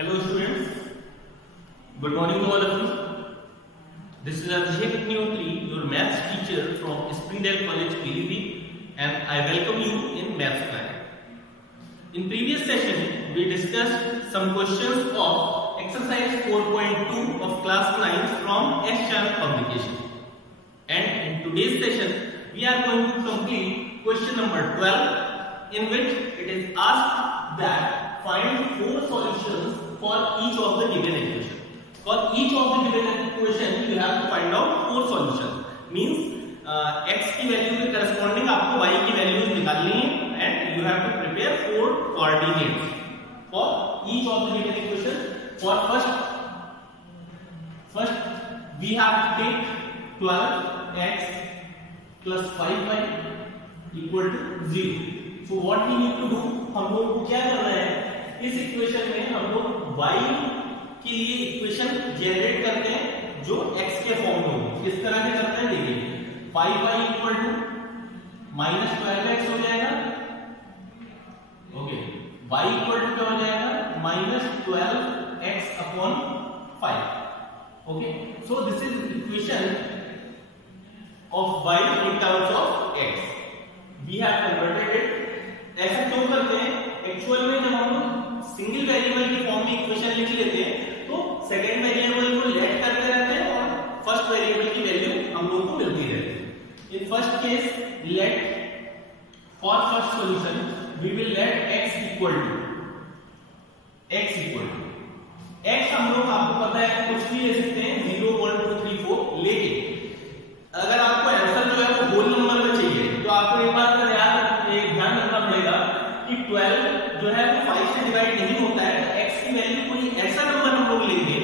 Hello students, good morning to all of you. This is Abhishek Agnihotri, your maths teacher from Springdale College, Pilibhit, and I welcome you in Maths Planet. In previous session, we discussed some questions of exercise 4.2 of class 9 from S-Channel publication. And in today's session, we are going to complete question number 12, in which it is asked that find 4 solutions for each of the given equation. For each of the given equation, you have to find out 4 solutions. Means x की value के corresponding आपको y की values निकालनी है, and you have to prepare 4 coordinates for each of the given equation. For first we have to take 12x plus 5y equal to 0. So what we need to do, हम लोग को क्या करना है, इस इक्वेशन में हम लोग y के लिए इक्वेशन जनरेट करते हैं जो x के फॉर्म में हो. किस तरह से करते हैं देखिए, 5y equal to minus 12x हो जाएगा. ओके, y इक्वल टू क्या हो जाएगा, minus 12x upon 5. Okay, so this is equation of y in terms of x. We have converted it. ऐसा क्यों करते हैं, एक्चुअल में जब हम लोग सिंगल वेरिएबल की फॉर्म में इक्वेशन लिख लेते हैं तो सेकंड वेरिएबल को लेट करते रहते हैं और फर्स्ट वेरिएबल की वैल्यू हम लोग को मिलती रहती है. In first case, let for first solution we will let x equal to x हम लोग, आपको पता है कुछ भी ले सकते हैं, 0 1 2 3 4. लेकिन अगर आपको आंसर जो है वो होल नंबर में चाहिए तो आपको एक बात का ध्यान रखना पड़ेगा कि 12 जो है वो 5 से डिवाइड नहीं होता है. तो x की वैल्यू कोई ऐसा नंबर हम लोग लेंगे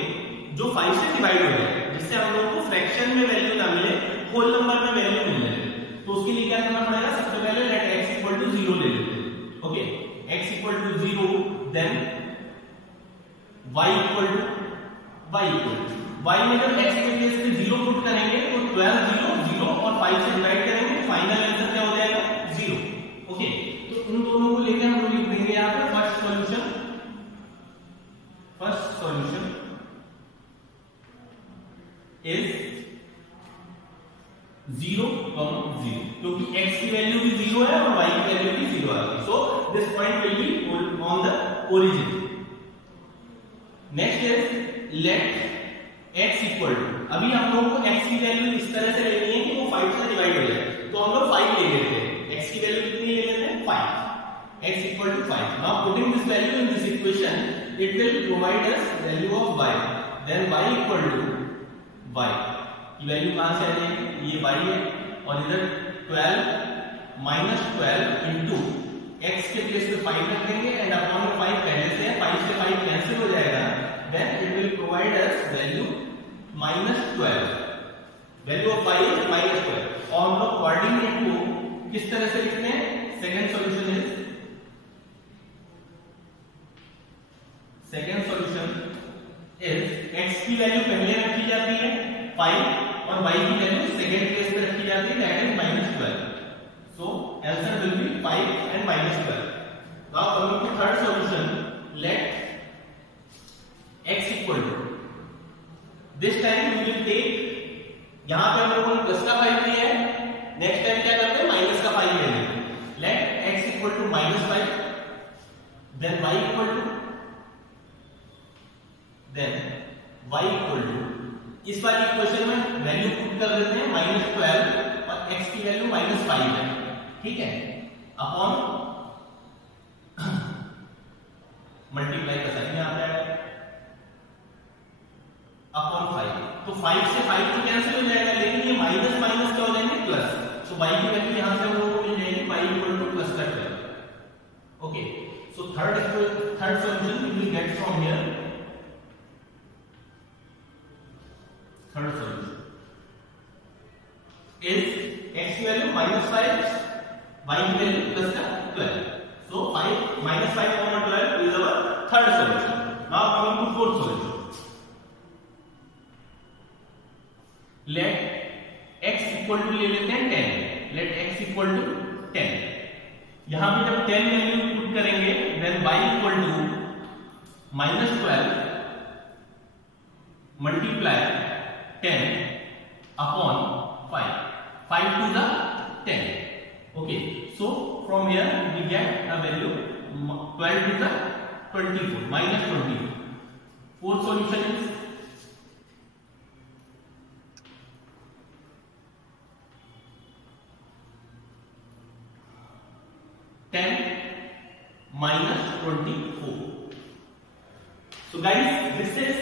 जो 5 से डिवाइड हो जाए, जिससे हम लोग को फ्रैक्शन में वैल्यू ना मिले, होल नंबर में वैल्यू मिले. तो उसके लिए क्या करना पड़ेगा, सबसे पहले लेट x इक्वल टू 0 ले लेते हैं. Okay, x equal to 0, then y equal to y में जब x के केस में 0 पुट करेंगे तो 12 0 0 और 5 से डिवाइड करेंगे तो फाइनल आंसर क्या हो जाएगा, 0. ओके, तो इन दोनों को लेकर हम लोग लिख देंगे यहाँ पे फर्स्ट सॉल्यूशन इज 0, 0, क्योंकि x की वैल्यू भी 0 है और y की वैल्यू भी 0 आ गई. So this point will be on the origin. Next is let x equal to, अभी हम लोगों को x की वैल्यू इस तरह से लेनी है कि वो 5 से डिवाइड हो जाए. तो हम लोग 5 ले लेते हैं. x की वैल्यू कितनी ले लेते हैं, 5. x equal to 5. Now putting this value in this equation, it will provide us value of y. Then y equal to y की वैल्यू कहां से आ जाएगी, ये y है, और इधर 12 माइनस 12 इनटू x के प्लेस पे 5 रख देंगे एंड अपॉन 5 पहले से है, 5 से 5 कैंसिल हो जाएगा. Then it will provide us value minus 12. Value of y is minus 12. और हम लोग कोऑर्डिनेट को किस तरह से लिखते हैं, सेकंड सॉल्यूशन इज x की वैल्यू पहले रखी जाती है 5 और y की वैल्यू सेकंड प्लेस पे रखी जाती है, that is minus 12. So answer will be 5 and minus 12. Now coming to third solution, let x equal to, this time we will take, यहां पे हम लोगों ने प्लस का 5 लिया है, नेक्स्ट टाइम क्या करते हैं, माइनस का 5 ले लेते हैं. Let x equal to minus 5, then y equal to, then y equal to, इस वाली इक्वेशन में वैल्यू पुट कर देते हैं माइनस 12 और x की वैल्यू माइनस 5 है, ठीक है, अपॉन मल्टीप्लाई का साइन यहां पे आएगा अपॉन 5. तो 5 से 5 तो कैंसिल हो जाएगा, लेकिन ये माइनस माइनस क्या हो जाएंगे, प्लस. सो y की वैल्यू यहां से हम लोगों को मिल जाएगी y इक्वल टू प्लस का 12. Okay, so third solution we will get from here. Third solution is x की वैल्यू माइनस 5, y की वैल्यू प्लस का 12. So 5 minus 5 upon 12 is our third solution. Now coming to fourth solution, let x equal to ले लेते हैं 10. Let x equal to 10. यहां पे जब 10 value put करेंगे, then y equal to -12 multiply 10 upon 5. 5 to the 10. Okay, so from here we get a value 12 to the 24, -24. Fourth solution is 10 -24. So guys, this is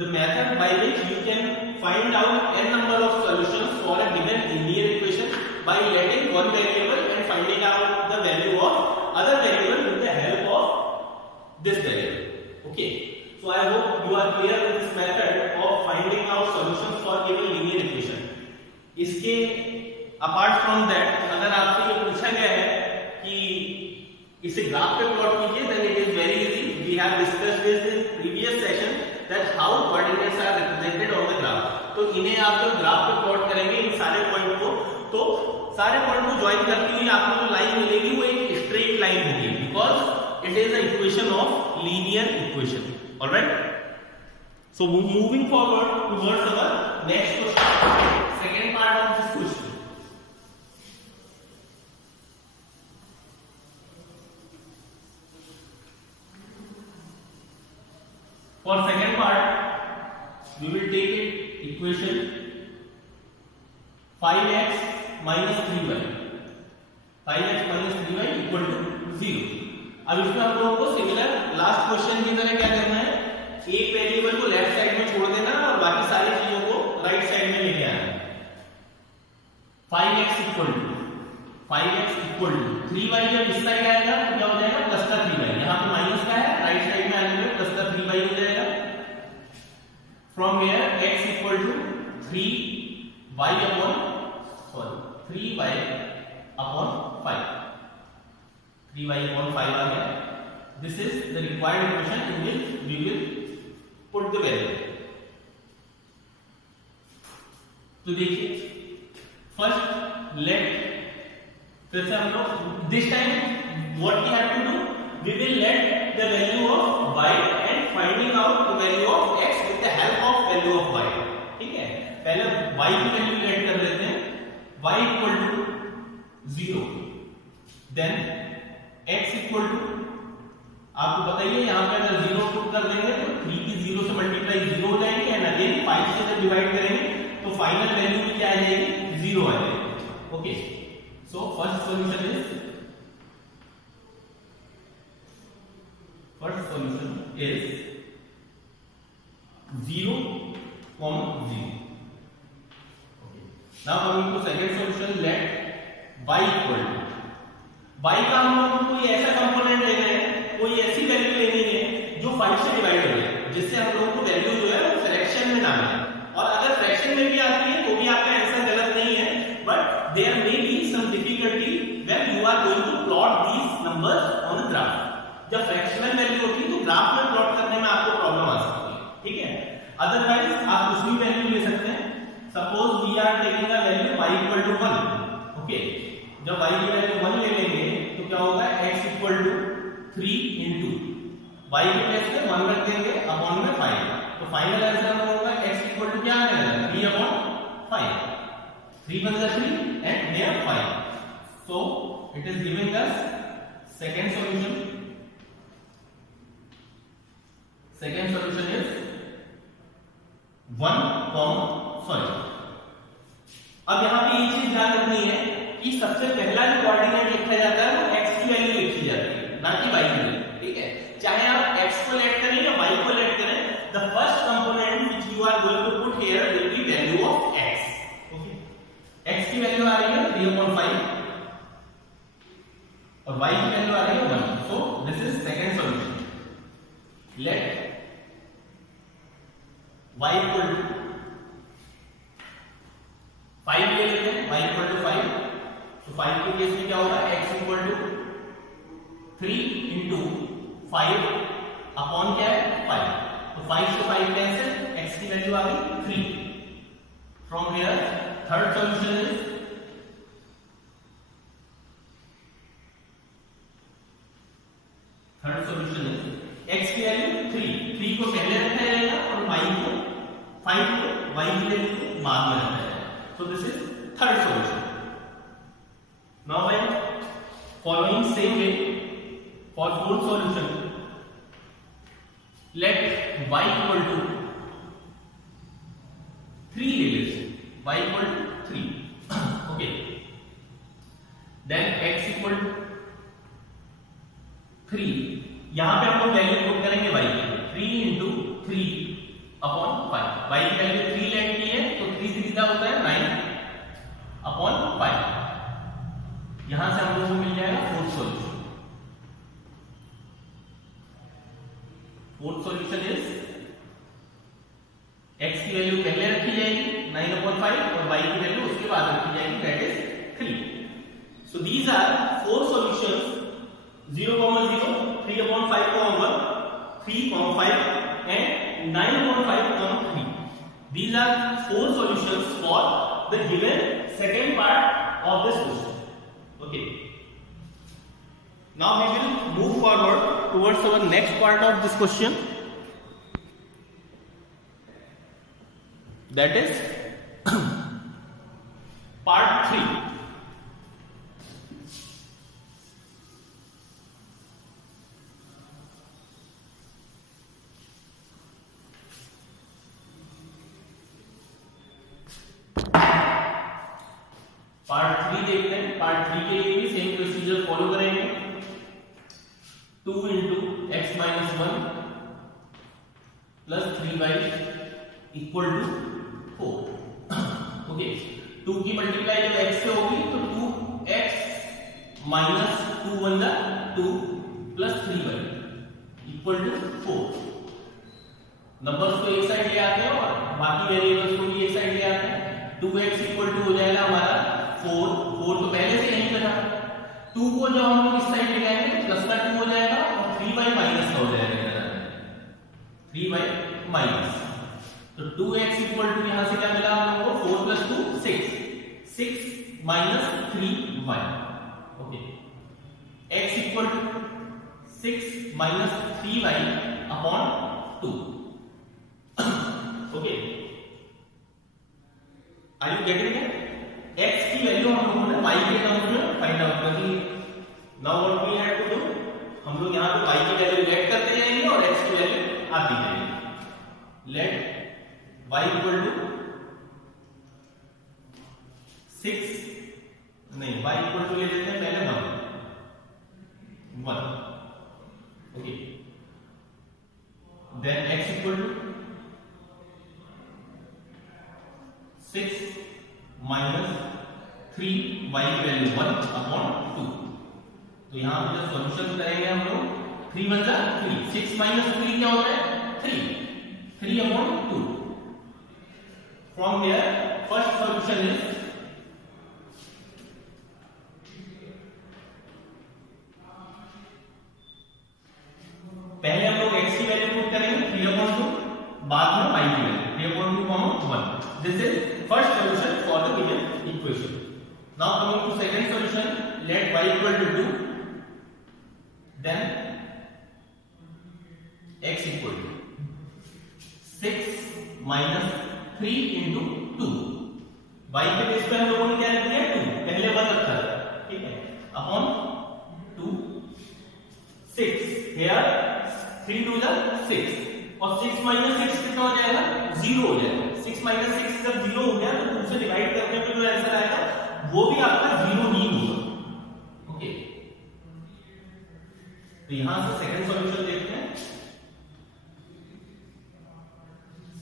the method by which you can find out n number of solutions for a given linear equation by letting one variable and finding out the value of other variable with the help of this variable. Okay, so I hope you are clear with this method of finding out solutions for given linear equation. इसके apart from that, अगर आपसे ये पूछा गया है कि इसे graph पे प्लॉट कीजिए, then it is very easy. We have discussed this in previous session that how coordinates are represented on the graph. तो इन्हें आप जब ग्राफ पे प्लॉट करेंगे इन सारे पॉइंट को, तो सारे पॉइंट को ज्वाइन करती हुई आपको जो लाइन मिलेगी वो एक स्ट्रेट लाइन होगी, because it is the equation of linear equation. Alright, so moving forward towards our next question, second part of this question. For second part, we will take it equation 5x minus 3y. 5x minus 3y equal to 0. अब इसमें हम लोगों को similar last question की तरह क्या करना है, एक वेरिएबल को लेफ्ट साइड में छोड़ देना और बाकी सारी चीजों को राइट साइड में लेके आना. 5x equal to 3y जब इस साइड आएगा तो क्या हो जाएगा, प्लस का 3y. यहाँ पे माइनस का है, राइट साइड में आने में प्लस का 3y हो जाएगा. From here x equal to 3y upon 5. 3y upon 5 आ गया. This is the required equation in which we will put the value. तो देखिए, first let, फिर से हम लोग this time what we have to do, we will let the value of y and finding out the value of x with the help of value of y. ठीक है, पहले y की value late कर लेते हैं. y equal to 0, then x equal to, आपको बताइए यहाँ पे अगर 0 पुट कर देंगे तो 3 की 0 से मल्टीप्लाई 0 हो जाएंगे एंड अगेन 5 से जब डिवाइड करेंगे तो फाइनल वैल्यू क्या आ जाएगी, 0 आ जाएगी. Okay, so first solution is 0, 0. Okay. Now coming to second solution, let y equal to, y का हम लोग कोई ऐसा कंपोनेंट लेना है, कोई ऐसी वैल्यू लेनी है जो 5 से डिवाइड हो जाए, जिससे हम लोगों को वैल्यू जो है वो फ्रैक्शन में ना मिले. और अगर फ्रैक्शन में भी आती है तो भी आपका आंसर गलत नहीं है, but there may be some difficulty when you are going to plot these numbers on the graph. जब फ्रैक्शनल वैल्यू होती है तो ग्राफ में प्लॉट करने में आपको प्रॉब्लम आ सकती है. ठीक है, अदरवाइज आप कुछ भी वैल्यू ले सकते हैं. Suppose we are taking a value y equal to 1. Okay, जब y की वैल्यू 1 ले लेंगे तो क्या होगा, x equal to 3 into y के प्लेस में 1 रख देंगे अपॉन में 5. तो फाइनल आंसर हम होगा x इक्वल टू क्या आएगा, 3 upon 5. 3 1 is 3 and here 5. So it is giving us second solution. Second solution is 1, sorry. अब यहाँ पे ये चीज ध्यान रखनी है कि सबसे पहला जो कोऑर्डिनेट लिखा जाता है वो x की वैल्यू लिखी जाती है, ना कि y की वैल्यू. ठीक है, चाहे आप x को लेट करें या y को लेट करें, the first component which you are going to put here will be value of x. Okay, x की वैल्यू आ रही है 3/5 और y की वैल्यू आ रही है 1. So this is second solution. Let y equal to 5 ले लेते हैं, y equal to 5. तो 5 के केस में क्या होगा, x equal to 3 into 5 upon क्या है, 5. तो 5 से 5 कैंसिल, x की वैल्यू आ गई 3. From here third solution is x x की वैल्यू 3 को पहले रखा जाएगा और 5 को y की वैल्यू बाद में रखा जाएगा. So this is third solution. Now by following same way for fourth solution, let y equal to 3 ले लेते. Y equal to 3. Okay. Then x equal to 3. यहां पे हम लोग वैल्यू पुट करेंगे y की 3 into 3 upon 5. y की value 3 late की है तो 3 3 का होता है 9 upon 5. यहां से हम लोगों को मिल जाएगा fourth solution. Fourth solution is x की वैल्यू पहले रखी जाएगी 9 upon 5 और y की वैल्यू उसके बाद रखी जाएगी, that is 3. So these are four solutions: 0, 0, 3 upon 5, 1, 3, 5, and 9 upon 5, 3. These are four solutions for the given second part of this question. Okay. Now we will move forward towards our next part of this question. That is part 3. Part 3 देखते हैं. Part 3 के लिए भी same procedure follow करेंगे. 2 into x minus 1 plus 3y equal to 4. Okay, 2 की multiply जब x से होगी तो 2x minus 2 1 जा 2 plus 3y equal to 4. Numbers को एक साइड ले आते हैं और बाकी वेरिएबल्स को भी एक साइड ले आते हैं. 2x equal to हो जाएगा हमारा 4 तो पहले से यहीं पे था. 2 को जब हम लोग इस साइड ले जाएंगे तो प्लस का 2 हो जाएगा और 3y माइनस का हो जाएगा. 3y माइनस तो 2x इक्वल टू यहां से क्या मिला हम लोगों को 4 plus 2 6 minus 3y. Okay, x equal to 6 minus 3y upon 2. Okay, are you getting it? x की वैल्यू हम लोगों ने y के टर्म्स में फाइंड आउट कर दी. Now what we have to do, हम लोग यहां पे y की वैल्यू लेट करते जाएंगे और x की वैल्यू आती जाएगी. लेट y इक्वल टू 6 नहीं, y इक्वल टू ले लेते हैं पहले 1. Okay, then x equal to 6 minus 3 y की वैल्यू 1 अपॉन 2. तो यहां पे जब सॉल्यूशन करेंगे हम लोग 3 1 जा 3, 6 माइनस 3 क्या होता है 3 upon 2. From here first solution is पहले हम लोग x की वैल्यू पुट करेंगे 3 अपॉन 2, बाद में y की value 3 upon 2 1. This is first solution for the given equation. Now coming to second solution, let y equal to 2, then x equal to 6 minus 3 into 2. y के base पे हम लोगों ने क्या रख दिया 2, पहले 1 रखा था, ठीक है, अपॉन 2 6. here 3 2 जा 6 और 6 माइनस 6 कितना हो जाएगा 0 हो जाएगा. 6 माइनस 6 जब 0 हो गया तो 2 से डिवाइड करने पे जो आंसर आएगा वो भी आपका 0 ही होगा. ओके, तो यहां से सेकंड सॉल्यूशन देखते हैं.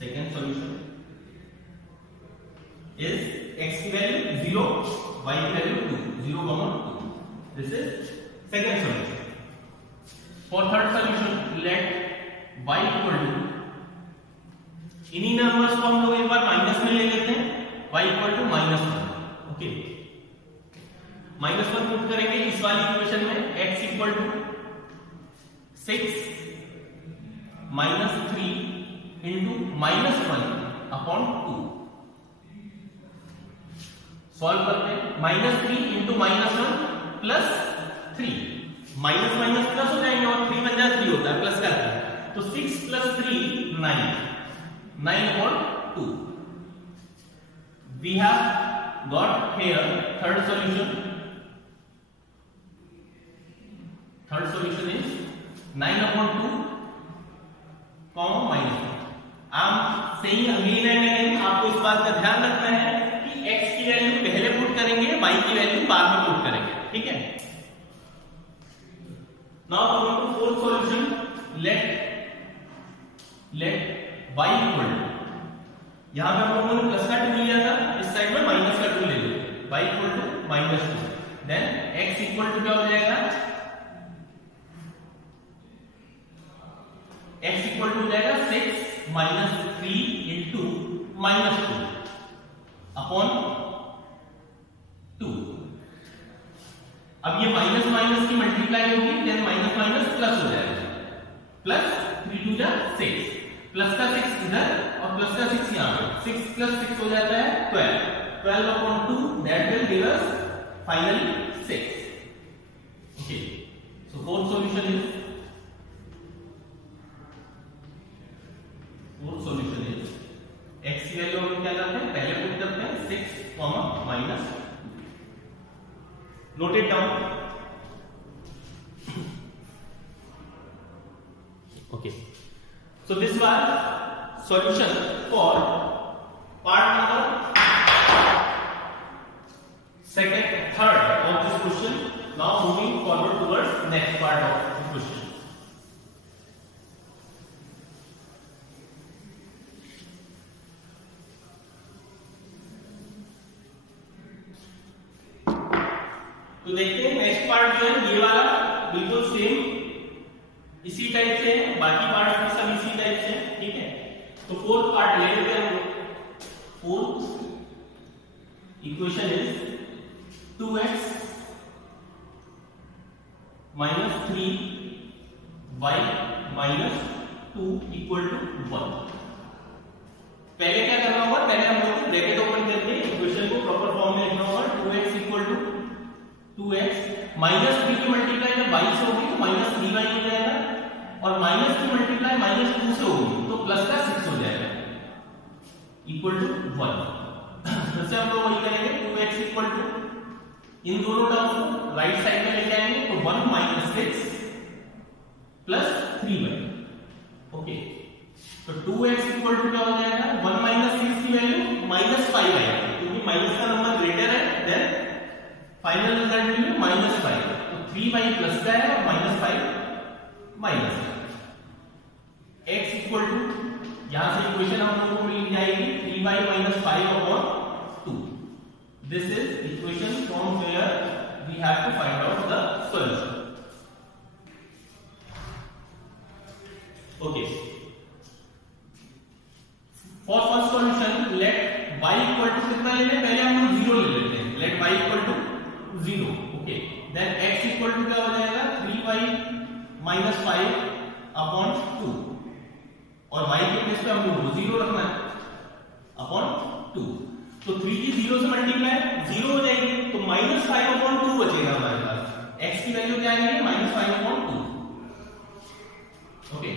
सेकंड सॉल्यूशन इज x की वैल्यू 0, y की value 2, 0, 2. This is second solution. For third solution let y equal to, इन्हीं नंबर्स को हम लोग एक बार माइनस में ले लेते हैं. y equal to -1. Okay, -1 put करेंगे इस वाली इक्वेशन में. x equal to 6 minus 3 into -1 upon 2. Solve करते हैं. -3 into -1 plus 3, minus minus plus हो जाएंगे और 3 बन जाए 3 होता है, प्लस का तो 6 plus 3 9, 9/2. We have got here third solution. Third solution is 9/2 comma minus 1. I'm saying again and again, आपको इस बात का ध्यान रखना है कि x की वैल्यू पहले पुट करेंगे, y की वैल्यू बाद में पुट करेंगे, ठीक है। Now going to fourth solution. Let y equal to, यहां पे हम लोगों ने प्लस का 2 लिया था, इस साइड में माइनस का 2 ले लो, y equal to -2. Then x equal to क्या हो जाएगा, x equal to हो जाएगा 6 minus 3 into -2 upon 2. अब ये माइनस माइनस की मल्टीप्लाई होगी, देन माइनस माइनस प्लस हो जाएगा, प्लस 3 2 जा 6, प्लस का 6 इधर और प्लस का 6 यहां पे, 6 plus 6 हो जाता है 12, 12 upon 2, that will give us finally 6. Okay, so fourth solution is x की वैल्यू हम क्या करते हैं, पहले पुट करते हैं 6 minus. Note it down. Okay, so this was solution for part number third of this question. Now moving forward towards next part of the question. तो देखते हैं नेक्स्ट पार्ट जो है, ये वाला बिल्कुल सेम इसी टाइप से है, बाकी पार्ट भी सब इसी टाइप से है, ठीक है। तो फोर्थ पार्ट ले लेते हैं। Fourth equation is 2x minus 3y minus 2 equal to 1. पहले क्या करना होगा, पहले हम लोग ब्रैकेट ओपन करके इक्वेशन को प्रॉपर फॉर्म में लिखना होगा। 2x equal to 2x minus 3 की मल्टीप्लाई जब y से होगी तो माइनस 3y हो जाएगा, और माइनस की मल्टीप्लाई माइनस 2 से होगी तो प्लस का 6 हो जाएगा, इक्वल टू 1। जैसे हम लोग वही करेंगे, 2x इक्वल टू इन दोनों टर्म्स को राइट साइड में लेके आएंगे, तो 1 minus 6 प्लस 3y। ओके, तो 2x इक्वल टू क्या हो जाएगा, 1 minus 6 की वैल्यू माइनस 5 आएगी, क्योंकि माइनस का नंबर ग्रेटर है, then final result will be -5। तो 3y प्लस का है और -5 माइनस का। x इक्वल टू, यहां से इक्वेशन हम लोगों को मिल जाएगी 3y - 5/2। This is equation from where we have to find out the solution. Okay, for first solution let y equal to कितना लेते हैं, पहले हम लोग 0 ले लेते हैं। Let y equal to 0, okay, then x equal to क्या हो जाएगा, 3y - 5/2, और y के प्लेस पे हम लोग 0 रखना है, अपॉन 2। तो 3 की 0 से मल्टीप्लाई 0 हो जाएगी, तो -5/2 बचेगा हमारे पास। x की वैल्यू क्या आएगी, -5/2। Okay,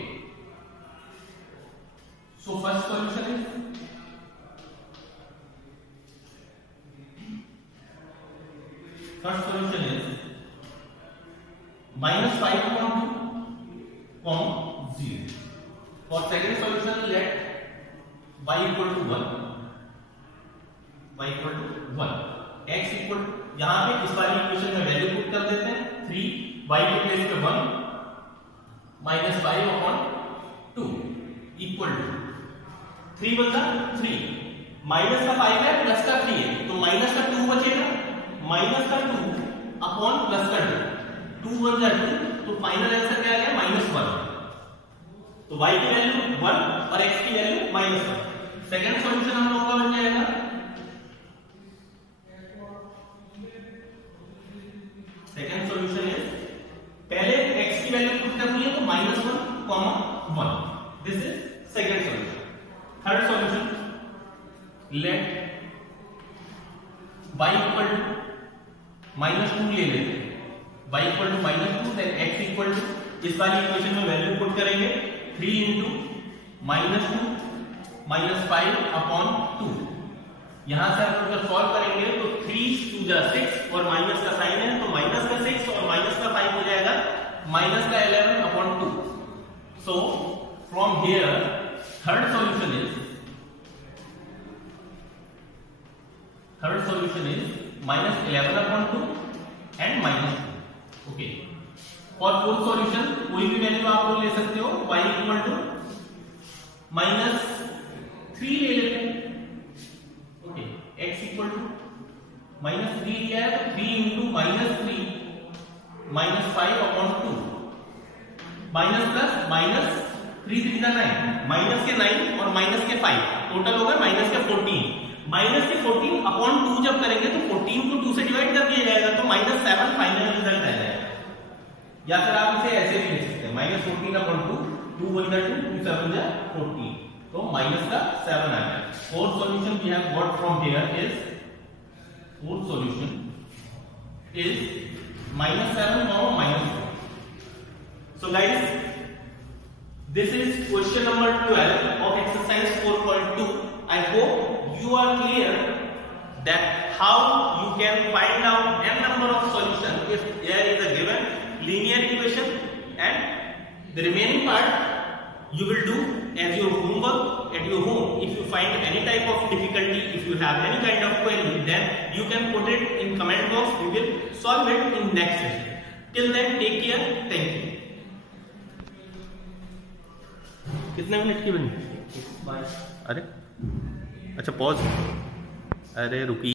so first solution is First solution is -5/2, 0. For second solution, let y equal to 1. y equal to 1. x equal, यहां पे इस वाली इक्वेशन में वैल्यू पुट कर देते हैं 3, y के प्लेस पे 1 -5/2 इक्वल टू 3 बचा 3, माइनस का 5 है, प्लस का 3 है, तो माइनस का 2 बचेगा, माइनस का 2 अपॉन प्लस का 2, 2 1 जा 2, तो फाइनल आंसर क्या आ गया, -1। तो y की वैल्यू 1 और x की वैल्यू -1। सेकंड सॉल्यूशन हम लोगों का बन जाएगा, सेकंड सॉल्यूशन इज, पहले x की वैल्यू पुट करनी है तो -1, 1। This is second solution. Third solution, let y equal to -2 ले लेते हैं, y equal to -2, then x equal to, इस वाली इक्वेशन में वैल्यू पुट करेंगे 3 इंटू -2 -5/2। यहां से हम जब सॉल्व करेंगे तो 3 2 जा 6 और माइनस का साइन है तो माइनस का 6 और माइनस का 5 हो जाएगा माइनस का 11/2। So from here third solution is -11/2 and -2। Okay, for fourth solution कोई भी वैल्यू आप लोग ले सकते हो, y इक्वल टू -3 ले लेते हैं। ओके, x इक्वल टू -3 लिया है तो 3 into -3 -5/2 minus plus minus 3 3 9 minus के 9 और माइनस के 5 टोटल होगा माइनस के 14। माइनस के 14/2 जब करेंगे तो 14 को 2 से डिवाइड कर दिया जाएगा तो -7 फाइनल रिजल्ट आ जाएगा। या फिर आप इसे ऐसे भी लिख सकते हैं -14/2 2 1 2 7 14 तो माइनस का 7 आ गया। Fourth solution we have got from here is -7 और -4। So guys, this is question number 12 of exercise 4.2. I hope you are clear that how you can find out n number of solution if there is a given linear equation, and the remaining part you will do as your homework at your home. If you find any type of difficulty, if you have any kind of query, then you can put it in comment box. We will solve it in next session. Till then, take care. Thank you. कितने minute की बनी? अरे अच्छा, pause. अरे रुकिए।